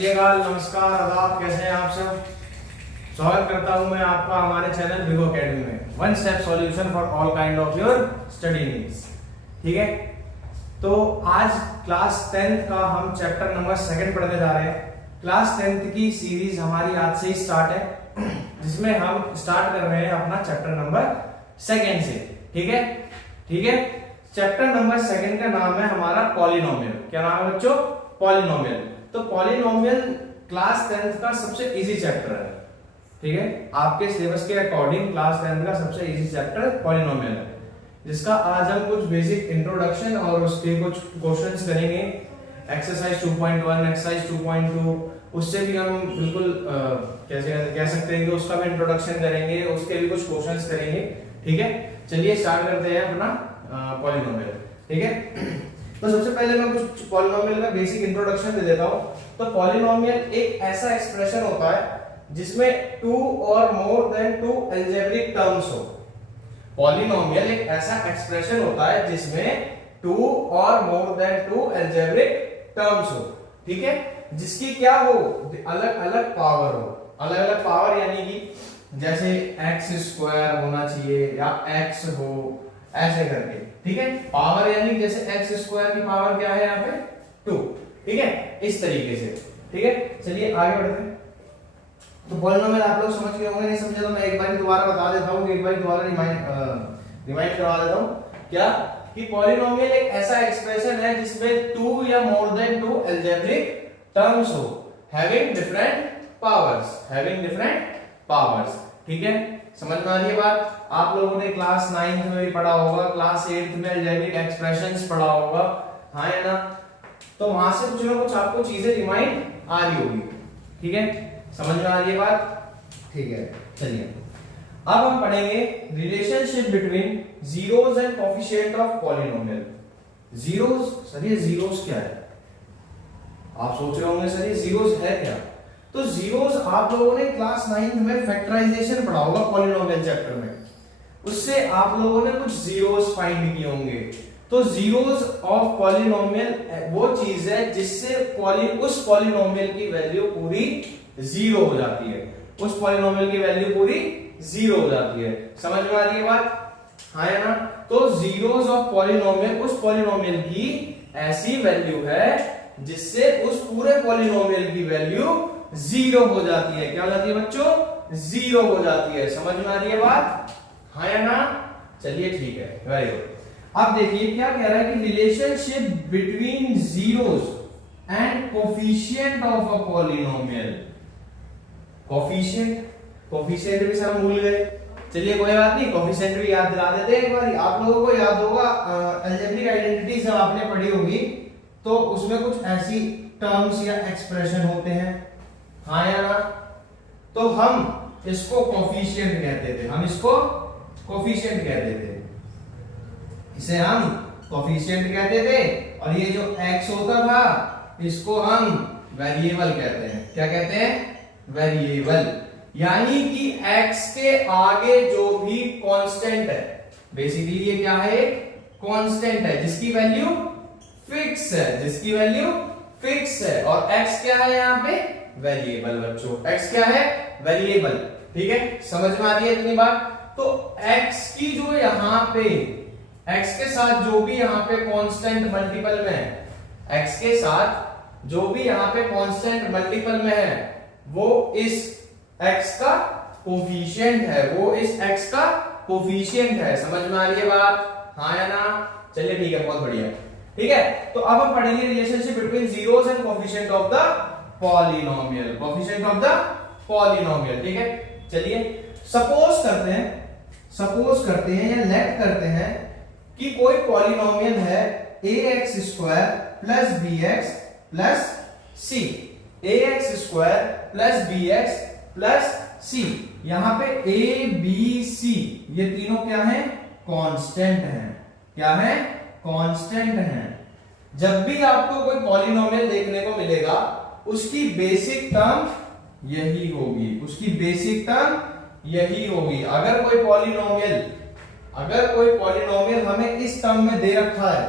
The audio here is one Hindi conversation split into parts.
श्री अकाल, नमस्कार, आदाब। कैसे हैं आप सब? स्वागत करता हूं मैं आपका हमारे चैनल बिगो अकेडमी में। One step solution for all kind of your study needs. ठीक है, तो आज क्लास 10th का हम चैप्टर नंबर 2 पढ़ने जा रहे हैं। क्लास 10th की सीरीज हमारी आज से ही स्टार्ट है, जिसमें हम स्टार्ट कर रहे हैं अपना चैप्टर नंबर 2 से। ठीक है, ठीक है। चैप्टर नंबर 2 का नाम है हमारा पॉलिनोमियल। क्या नाम है बच्चों? पॉलिनोमियल। तो पॉलिनोमियल क्लास 10th का सबसे इजी चैप्टर है। ठीक है, आपके सिलेबस के अकॉर्डिंग क्लास 10th का सबसे इजी चैप्टर पॉलिनोमियल है, जिसका आज हम कुछ बेसिक इंट्रोडक्शन और उसके कुछ क्वेश्चंस करेंगे। एक्सरसाइज 2.1, एक्सरसाइज 2.2, उससे भी हम बिल्कुल कैसे कह सकते हैं कि उसका भी इंट्रोडक्शन करेंगे, उसके भी कुछ क्वेश्चंस करेंगे। ठीक है, चलिए स्टार्ट करते हैं अपना पॉलिनोमियल। ठीक है, तो सबसे पहले मैं कुछ पॉलिनोमियल का बेसिक इंट्रोडक्शन दे देता हूं। तो पॉलिनोमियल एक ऐसा एक्सप्रेशन होता है जिसमें 2 और मोर देन 2 अलजेब्रिक टर्म्स हो। पॉलिनोमियल एक ऐसा एक्सप्रेशन होता है जिसमें 2 और मोर देन 2 अलजेब्रिक टर्म्स हो। ठीक है, जिसकी क्या हो, अलग अलग पावर हो। अलग अलग पावर यानी कि जैसे x² होना चाहिए या x हो, ऐसे करके। ठीक है, पावर यानी जैसे x² की पावर क्या है यहाँ पे 2। ठीक है, इस तरीके से। ठीक है, चलिए आगे बढ़ते हैं। तो पॉलिनोमियल आप लोग समझ गए होंगे, नहीं समझे तो मैं एक बार दोबारा बता देता हूँ, एक बार दोबारा रिमाइंड करवा देता हूँ। क्या कि पॉलिनोमियल एक ऐसा एक्सप्रेशन है जिसमें 2 या मोर देन 2 अलजेब्रिक टर्म्स हो, हैविंग डिफरेंट पावर्स। ठीक है, समझ में आ रही है बात? आप लोगों ने क्लास 9th में भी पढ़ा होगा, क्लास 8th में अलजेब्रिक एक्सप्रेशंस पढ़ा होगा, हाँ या ना? तो वहां से कुछ ना कुछ आपको चीजें रिमाइंड आ रही होगी। ठीक है, समझ में आ रही है बात? ठीक है, चलिए अब हम पढ़ेंगे relationship between zeros and coefficient of polynomial. Zeros, sir ये जीरोस क्या है? आप सोच रहे होंगे सर ये जीरोस है क्या? तो जीरोस आप लोगों ने क्लास 9th में फैक्टराइजेशन पढ़ा होगा पॉलिनोमियल चैप्टर में, उससे आप लोगों ने कुछ जीरोस फाइंड किए होंगे। तो जीरोस ऑफ पॉलिनोमियल वो चीज है जिससे उस पॉलिनोमियल की वैल्यू पूरी 0 हो जाती है। उस पॉलिनोमियल की वैल्यू पूरी 0 हो जाती है। समझ में आ रही है बात? हाँ या ना? तो जीरोस ऑफ पॉलिनोमियल उस पॉलिनोमियल की ऐसी वैल्यू है जिससे उस पूरे पॉलिनोमियल की वैल्यू 0 हो जाती है। क्या हो जाती है बच्चों? 0 हो जाती है। समझ में आ रही है बात? हाँ या ना? चलिए ठीक है, वेरी गुड। अब देखिए क्या कह रहा है कि relationship between zeros and coefficient of a polynomial. Coefficient भी सर भूल गए। चलिए कोई बात नहीं, कोएफिशिएंट भी याद दिला देते हैं एक बार। आप लोगों को याद होगा अलजेब्रिक आइडेंटिटी जब आपने पढ़ी होगी तो उसमें कुछ ऐसी टर्म्स या एक्सप्रेशन होते हैं, हाँ या ना? तो हम इसको कोएफिशिएंट कहते थे, हम इसको कोएफिशिएंट कहते थे, इसे हम कोएफिशिएंट कहते थे। और ये जो x होता था इसको हम वेरिएबल कहते हैं। क्या कहते हैं? वेरिएबल। यानी कि x के आगे जो भी कांस्टेंट है, बेसिकली ये क्या है? कांस्टेंट है जिसकी वैल्यू फिक्स है, और x क्या है यहाँ पे? वेरिएबल। बच्चों x क्या है? वेरिएबल। ठीक है, समझ में आ रही है इतनी बात? तो x की जो यहाँ पे x के साथ जो भी यहाँ पे कांस्टेंट मल्टीपल में है, x के साथ जो भी यहाँ पे कांस्टेंट मल्टीपल में है वो इस x का कोएफिशिएंट है, समझ में आ रही है बात? हाँ या ना? चलिए ठीक है, बहुत बढ़िया। ठीक है, तो अब हम पढ़ेंगे relationship between zeros and coefficient of the polynomial. ठीक है, चलिए सपोज करते हैं या लेट करते हैं कि कोई पॉलिनोमियल है ax² plus bx plus c। ax² plus bx plus c। यहां पे a b c ये तीनों क्या है? कांस्टेंट हैं। क्या है? कांस्टेंट हैं। जब भी आपको कोई पॉलिनोमियल देखने को मिलेगा उसकी बेसिक टर्म यही होगी। अगर कोई पॉलिनोमियल हमें इस टर्म में दे रखा है,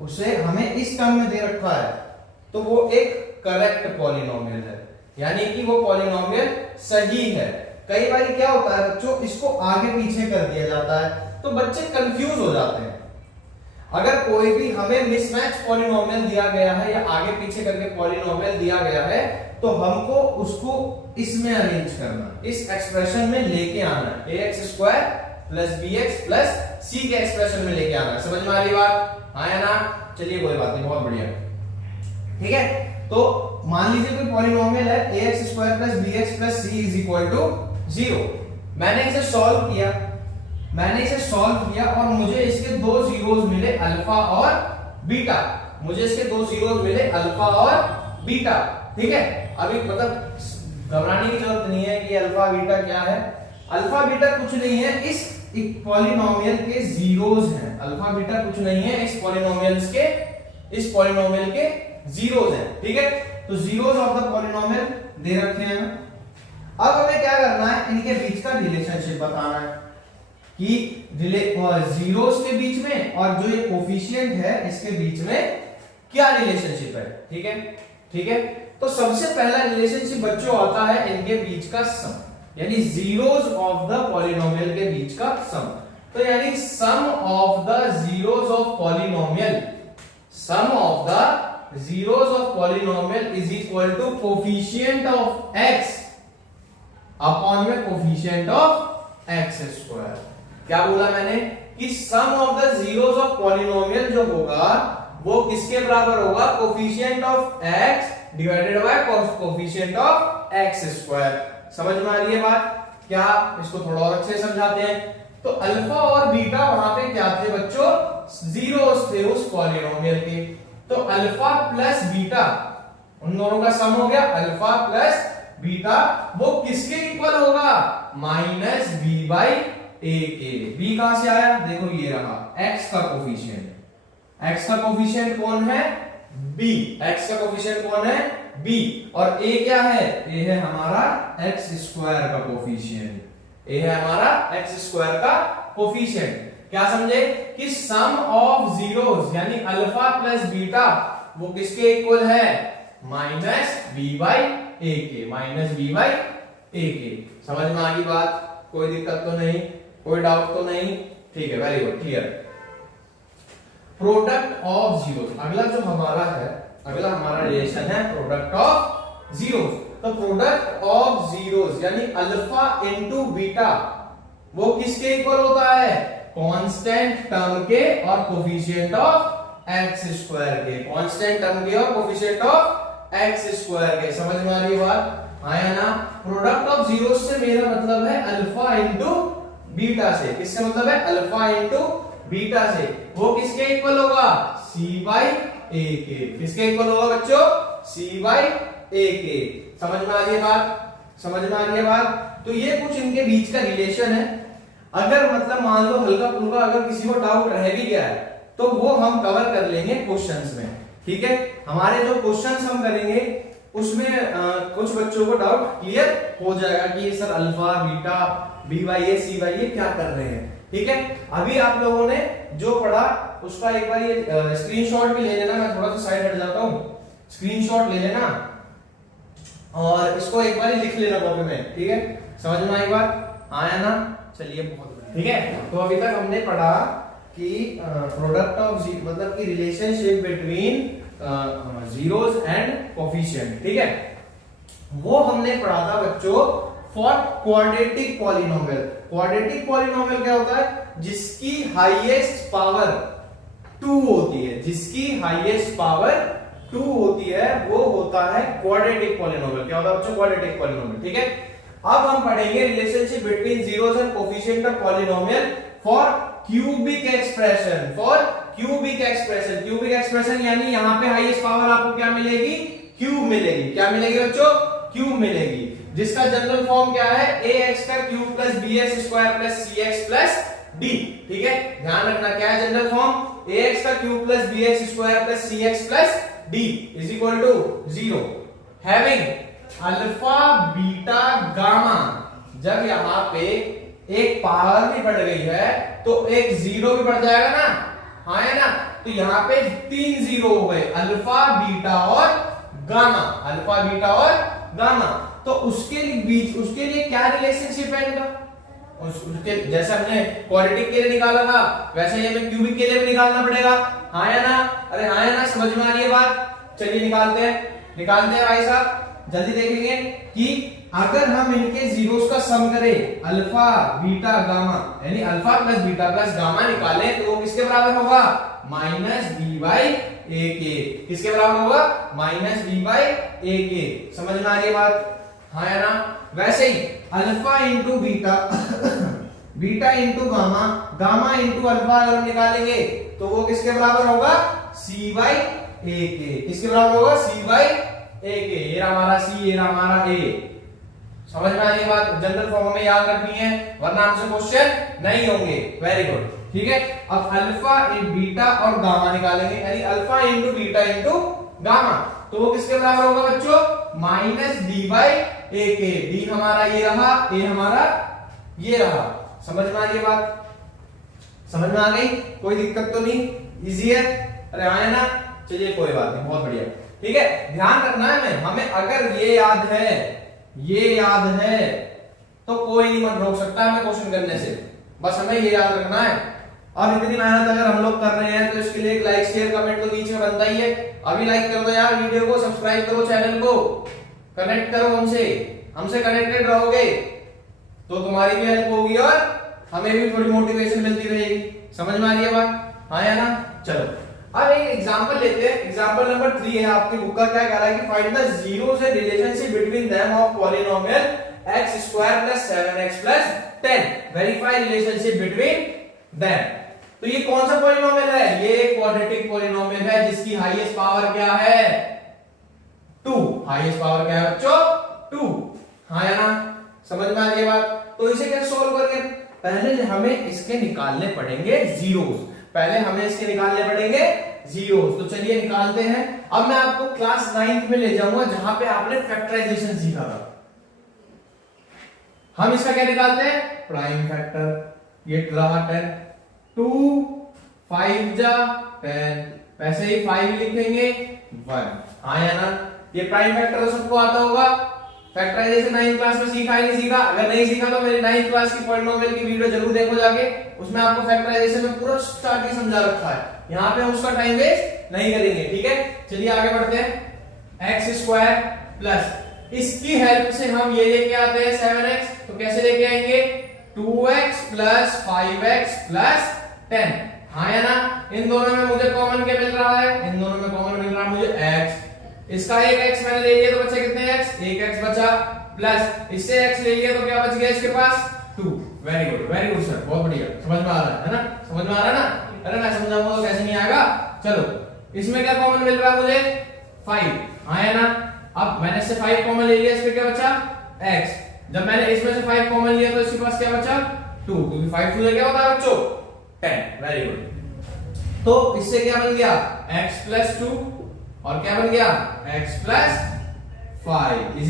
उसे हमें इस टर्म में दे रखा है तो वो एक करेक्ट पॉलिनोमियल है, यानी कि वो पॉलिनोमियल सही है। कई बार क्या होता है बच्चों, इसको आगे पीछे कर दिया जाता है तो बच्चे कंफ्यूज हो जाते हैं। अगर कोई भी हमें मिसमैच पॉलिनोमियल दिया गया है या आगे पीछे करके पॉलिनोमियल दिया गया है तो हमको उसको इसमें अरेंज करना, इस एक्सप्रेशन में लेके आना है, ax square plus bx plus c के एक्सप्रेशन में लेके आना है। समझ में आ रही बात? हाँ या ना? चलिए कोई बात नहीं, बहुत बढ़िया। ठीक है, तो मान लीजिए कोई पॉलिनोमियल है ax square plus bx plus c is equal to 0। मैंने इसे सॉल्व किया और मुझे इसके दो जीरोस मिले अल्फा और बीटा, मुझे इसके दो जीरोस मिले अल्फा और बीटा। ठीक है, अभी मतलब घबराने की जरूरत नहीं है कि अल्फा बीटा क्या है। अल्फा बीटा कुछ नहीं है, इस पॉलिनोमियल के जीरोस हैं। अल्फा बीटा कुछ नहीं है, इस पॉलिनोमियल के जीरोस हैं। ठीक है, तो जीरोस ऑफ द पॉलिनोमियल दे रखे हैं। अब हमें क्या करना है, इनके बीच का रिलेशनशिप बताना है कि जीरोस के बीच में और जो ये कोफिशिएंट है इसके बीच में क्या रिलेशनशिप है। ठीक है, ठीक है, तो सबसे पहला रिलेशनशिप बच्चों आता है इनके बीच का सम, यानी जीरोस ऑफ द पॉलिनोमियल के बीच का सम। तो यानी sum of the zeros of polynomial, sum of the zeros of polynomial is equal to coefficient of x upon में कोफिशिएंट ऑफ x स्क्वायर। क्या बोला मैंने कि sum of the zeros of polynomial जो होगा वो किसके बराबर होगा, coefficient of x divided by coefficient of x square. समझ में आ रही है बात? क्या इसको थोड़ा और अच्छे समझाते हैं। तो अल्फा और बीटा वहां पे क्या थे बच्चों, जीरोस थे उस पॉलिनोमियल के। तो अल्फा प्लस बीटा उन दोनों का सम हो गया, अल्फा प्लस बीटा, वो किसके इक्वल होगा, माइनस बी बाई ए के। बी कहां से आया, देखो ये रहा x का कोफिशिएंट। x का कोफिशिएंट कौन है, b। x का कोफिशिएंट कौन है, b। और a क्या है, a है हमारा x स्क्वायर का कोफिशिएंट, a है हमारा x स्क्वायर का कोफिशिएंट। क्या समझे कि सम ऑफ जीरोस यानी अल्फा प्लस बीटा वो किसके इक्वल है, माइनस बी बाई ए के, माइनस बी बाई ए के। समझ में आ गई बात? कोई दिक्कत तो नहीं, कोई डाउट तो नहीं? ठीक है, very good, clear. Product of zeros, अगला जो हमारा है, अगला हमारा रिलेशन है प्रोडक्ट ऑफ जीरोस। तो प्रोडक्ट ऑफ जीरोस यानी अल्फा इनटू बीटा वो किसके इक्वल होता है, कांस्टेंट टर्म के और कोफिशिएंट ऑफ एक्स स्क्वायर के, कांस्टेंट टर्म के और कोफिशिएंट ऑफ एक्स स्क्वायर के। समझ में आ रही है बात? आया ना? प्रोडक्ट ऑफ जीरोस से मेरा मतलब है अल्फा इनटू बीटा से। किससे मतलब है, अल्फा इनटू बीटा से। वो किसके इक्वल होगा, c बाई a के। किसके इक्वल होगा बच्चों, c बाई a के। समझ में आ रही है बात? समझ में आ रही है बात? तो ये कुछ इनके बीच का रिलेशन है। अगर मतलब मान लो हल्का फुल्का अगर किसी को डाउट रह भी गया है तो वो हम कवर कर लेंगे क्वेश्चंस में। ठीक है, हमारे जो क्वेश्चंस हम करेंगे उसमें कुछ बच्चों को डाउट क्लियर हो जाएगा कि ये sir alpha beta B by A C by A क्या कर रहे हैं। ठीक है, अभी आप लोगों ने जो पढ़ा उसका एक बार ये स्क्रीनशॉट भी ले लेना। मैं थोड़ा सा साइड हट जाता हूँ, स्क्रीनशॉट ले लेना और इसको एक बार लिख लेना कॉपी में। ठीक है, समझ में आई बात? आया ना? चलिए बहुत बढ़िया। ठीक है, तो अभी तक हमने पढ़ा कि प्रोडक्ट ऑफ मतलब कि relationship between zeros and coefficient. ठीक है, वो हमने पढ़ा था बच्चों for quadratic polynomial. Quadratic polynomial क्या होता है, जिसकी हाईएस्ट पावर 2 होती है, जिसकी हाईएस्ट पावर 2 होती है वो होता है क्वाड्रेटिक पॉलिनोमियल। क्या होता है बच्चों, क्वाड्रेटिक पॉलिनोमियल। ठीक है, अब हम पढ़ेंगे relationship between zeros and coefficient of polynomial for cubic expression. For cubic expression, cubic expression यानी यहां पे हाईएस्ट पावर आपको क्या मिलेगी, क्यूब मिलेगी। क्या मिलेगी बच्चों, क्यूब मिलेगी, जिसका जनरल फॉर्म क्या है, ax का cube plus bx square plus cx plus d। ठीक है, ध्यान रखना क्या है जनरल फॉर्म, ax का cube plus bx square plus cx plus d is equal to 0 having alpha beta gamma. जब यहां पे एक पावर भी बढ़ गई है तो एक जीरो भी बढ़ जाएगा ना, हाँ है ना? तो यहाँ पे 3 जीरो हो गए, अल्फा बीटा और गामा, अल्फा बीटा और गामा। तो उसके लिए क्या रिलेशनशिप है इनका? उसके जैसे हमने क्वाड्रेटिक के लिए निकाला था वैसे ही हमें क्यूबिक के लिए भी निकालना पड़ेगा। हाँ या ना? अरे हाँ या ना? समझ में आ रही है बात? चलिए निकालते हैं भाई साहब। जल्दी देखेंगे कि अगर हम इनके जीरोस का सम करें, अल्फा बीटा गामा यानी alpha plus beta plus gamma निकालें तो वो किसके बराबर होगा? माइनस बी बाई ए के। किसके बराबर होगा? माइनस बी बाई ए के। समझ में आ रही है बात? हाँ या ना? वैसे ही alpha into beta beta into gamma, gamma into alpha अगर हम निकालेंगे तो वो किसके बराबर होगा? सी बाई ए के। किसके बराबर होगा? सी बाई ए के। ये हमारा सी, ये हमारा ए। समझ में आ रही बात? जनरल फॉर्म में याद रखनी है वरना हमसे क्वेश्चन नहीं होंगे। वेरी गुड, ठीक है। अब अल्फा बीटा और गामा निकालेंगे यानी alpha into beta into gamma, तो वो किसके बराबर होगा बच्चों? माइनस डी बाई ए के। डी हमारा ये रहा, ए हमारा ये रहा। समझ में आ रही है बात? समझ में आ गई? कोई दिक्कत तो नहीं? इजी है? अरे आए ना? चलिए कोई बात नहीं, बहुत बढ़िया, ठीक है। ध्यान रखना है हमें अगर ये याद है तो कोई नहीं मत रोक सकता हमें क्वेश्चन करने से, बस हमें ये याद रखना है। और इतनी मेहनत अगर हम लोग कर रहे हैं तो इसके लिए एक लाइक शेयर कमेंट तो बीच में बनता ही है। अभी लाइक कर दो यार वीडियो को, सब्सक्राइब करो चैनल को, कनेक्ट करो हमसे कनेक्टेड रहोगे तो तुम्हारी भी हेल्प होगी और हमें भी थोड़ी मोटिवेशन मिलती रहेगी। समझ में आ रही है बात? हाँ या ना? चलो अब एक एग्जांपल लेते हैं। एग्जांपल नंबर 3 है आपकी बुक का। क्या कह रहा है कि find the zeros and relationship between them of polynomial x² + 7x + 10, verify relationship between them. तो ये कौन सा पॉलिनोमियल है? ये क्वाड्रेटिक पॉलिनोमियल है जिसकी हाईएस्ट पावर क्या है? 2। हाईएस्ट पावर क्या है बच्चों? 2। हाँ या ना? समझ में आ रही है बात? तो इसे कैसे सॉल्व करेंगे? पहले हमें इसके निकालने पड़ेंगे जीरोस। तो चलिए निकालते हैं। अब मैं आपको क्लास 9th में ले जाऊंगा जहां पे आपने फैक्टराइजेशन सीखा था। हम इसका क्या निकालते हैं? Prime factor. ये रहा 10, 2 5 जा 10, वैसे ही 5 लिखेंगे 1। हाँ या ना? ये प्राइम फैक्टर तो सबको आता होगा। फैक्टराइजेशन 9th क्लास में सीखा ही नहीं सीखा? अगर नहीं सीखा तो मेरी 9th क्लास की पॉलिनोमियल की वीडियो जरूर देखो जाके, उसमें आपको फैक्टराइजेशन में पूरा स्टार्टिंग समझा रखा है। यहाँ पे हम उसका टाइम वेस्ट नहीं करेंगे, ठीक है। चलिए आगे बढ़ते हैं। x² प्लस इसकी हेल्प से हम ये लेके आते हैं 7x, तो कैसे लेके आएंगे? 2x + 5x + 10। हाँ या ना? इन दोनों में मुझे कॉमन क्या मिल रहा है? इन दोनों में कॉमन मिल रहा है मुझे x। इसका एक x मैंने ले लिया तो बचा कितने x? एक x बचा, प्लस इससे x ले लिया तो क्या बच गया इसके पास? 2। वेरी गुड सर, बहुत बढ़िया। समझ में आ रहा है ना? समझ में आ रहा है ना? अरे मैं समझाऊंगा तो कैसे नहीं आएगा। चलो इसमें क्या कॉमन मिल रहा है मुझे? 5। हाँ या ना? अब मैंने इससे 5 कॉमन ले लिया, इसमें क्या बचा? x। जब मैंने इसमें से 5 कॉमन लिया तो इसके पास क्या बचा? 2, क्योंकि 5 2 क्या होता है बच्चों? 10। Very good. तो इससे क्या बन गया? x + 2 और क्या बन गया? x + 5 =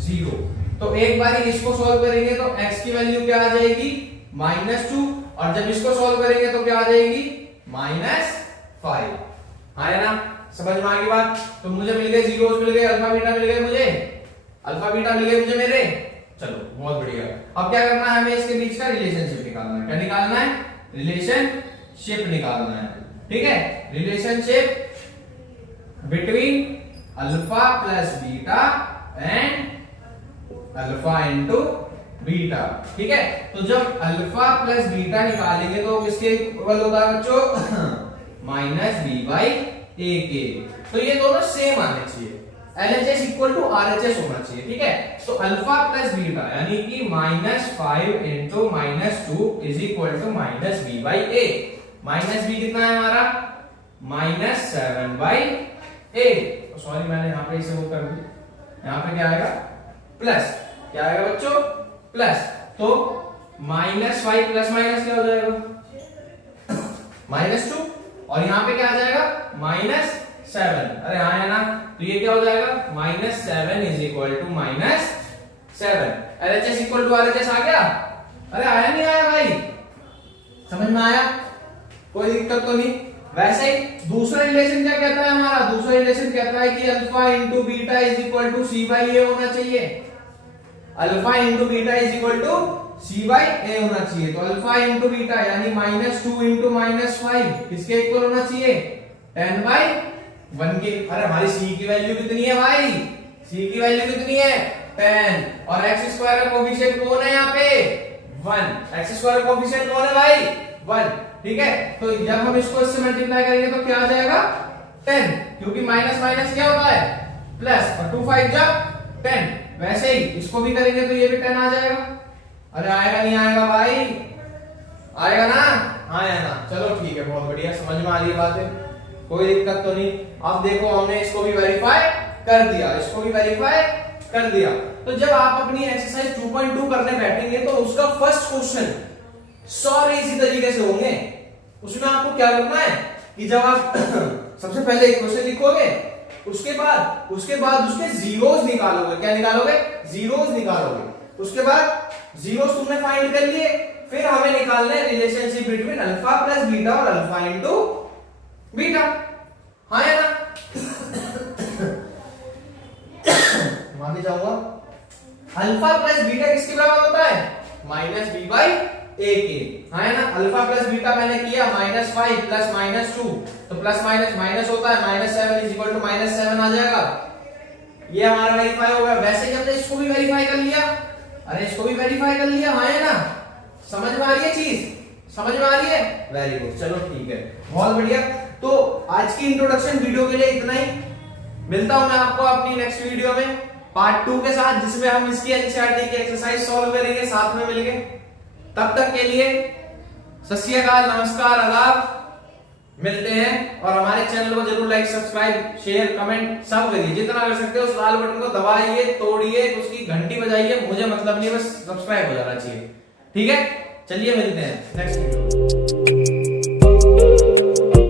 0। तो एक बार इसको सॉल्व करेंगे तो x की वैल्यू क्या आ जाएगी? -2, और जब इसको सॉल्व करेंगे तो क्या आ जाएगी? -5। हाँ या ना? समझ में आ गई बात? तो मुझे मिल गए जीरोस, मिल गए अल्फा बीटा, मिल गए मुझे मेरे। चलो बहुत बढ़िया। अब क्या करना है? हमें इसके बीच का रिलेशनशिप निकालना है। क्या निकालना है? रिलेशनशिप निकालना है, ठीक है। Relationship between alpha plus beta and alpha into beta, ठीक है। तो जब अल्फा प्लस बीटा निकालेंगे तो किसके इक्वल होता है बच्चों? -b/a के। तो ये दोनों सेम आने चाहिए, LHS = RHS होना चाहिए, ठीक है। तो अल्फा प्लस बीटा यानी कि -5 × -2 = -b/a। -b कितना है हमारा? -7/8। सॉरी मैंने यहाँ पे इसे वो कर दिया। यहाँ पे क्या आएगा? प्लस। क्या आएगा बच्चों? प्लस। तो -5 प्लस माइनस क्या हो जाएगा? -2, और यहाँ पे क्या आ जाएगा? -7। अरे हाँ है ना? तो ये क्या हो जाएगा? -7 = -7। LHS = RHS आ गया? अरे आया नहीं आया भाई? समझ में आया? कोई दिक्कत तो नहीं? वैसे ही दूसरा रिलेशन क्या कहता है हमारा, दूसरा रिलेशन कहता है कि alpha into beta is equal to C by A होना चाहिए। Alpha into beta is equal to C by A होना चाहिए। तो अल्फा इंटू बीटा यानी -2 इंटू -5 किसके इक्वल होना चाहिए, 10/1 के। अरे हमारी सी की वैल्यू कितनी है भाई, सी की वैल्यू कितनी है 10, और एक्स स्क्वायर का कोफिशिएंट कौन है यहाँ पे 1। एक्स स्क्वायर का कोफिशिएंट कौन है भाई 1, ठीक है। तो जब हम इसको इससे मल्टीप्लाई करेंगे तो क्या आ जाएगा 10, क्योंकि माइनस माइनस क्या होता है प्लस, और 2 5 जब 10। वैसे ही इसको भी करेंगे तो ये भी 10 आ जाएगा। अरे आएगा नहीं आएगा भाई, आएगा ना, आया ना, चलो ठीक है, बहुत बढ़िया, समझ में आ रही है बातें, कोई दिक्कत तो नहीं। अब देखो हमने इसको भी वेरीफाई कर दिया, इसको भी वेरीफाई कर दिया। तो जब आप अपनी एक्सरसाइज 2.2 करने बैठेंगे तो उसका फर्स्ट क्वेश्चन सारे इसी तरीके से होंगे। उसमें आपको क्या करना है कि जब आप सबसे पहले एक क्वेश्चन लिखोगे, उसके बाद उसके जीरोस निकालोगे। क्या निकालोगे, जीरोस निकालोगे। उसके बाद जीरोस तुमने फाइंड कर लिए, फिर हमें निकालना है relationship between alpha plus beta और अल्फा इंटू बीटा, हाँ है ना। माने जाऊंगा अल्फा प्लस बीटा किसके बराबर होता है -b/a के, हाँ है ना। अल्फा प्लस बीटा मैंने किया -5 प्लस -2, तो प्लस माइनस माइनस होता है, -7 इज इक्वल टू -7 आ जाएगा। ये हमारा वेरीफाई हो गया। वैसे ही हमने इसको भी वेरीफाई कर लिया, अरे इसको भी वेरीफाई कर लिया, हाँ है ना। समझ में आ रही है चीज, समझ में आ रही है, वेरी गुड, चलो ठीक है, बहुत बढ़िया। तो आज की इंट्रोडक्शन वीडियो के लिए इतना ही। मिलता हूं मैं आपको अपनी नेक्स्ट वीडियो में पार्ट 2 के साथ, जिसमें हम इसकी एनसीईआरटी की एक्सरसाइज सॉल्व करेंगे साथ में मिलके। तब तक के लिए सत श्री अकाल, नमस्कार, आदाब, मिलते हैं। और हमारे चैनल को जरूर लाइक, सब्सक्राइब, शेयर, कमेंट सब करिए, जितना कर सकते हो। उस लाल बटन को दबाइए, तोड़िए, उसकी घंटी बजाइए, मुझे मतलब नहीं, बस सब्सक्राइब हो जाना चाहिए, ठीक है। चलिए मिलते हैं नेक्स्ट वीडियो।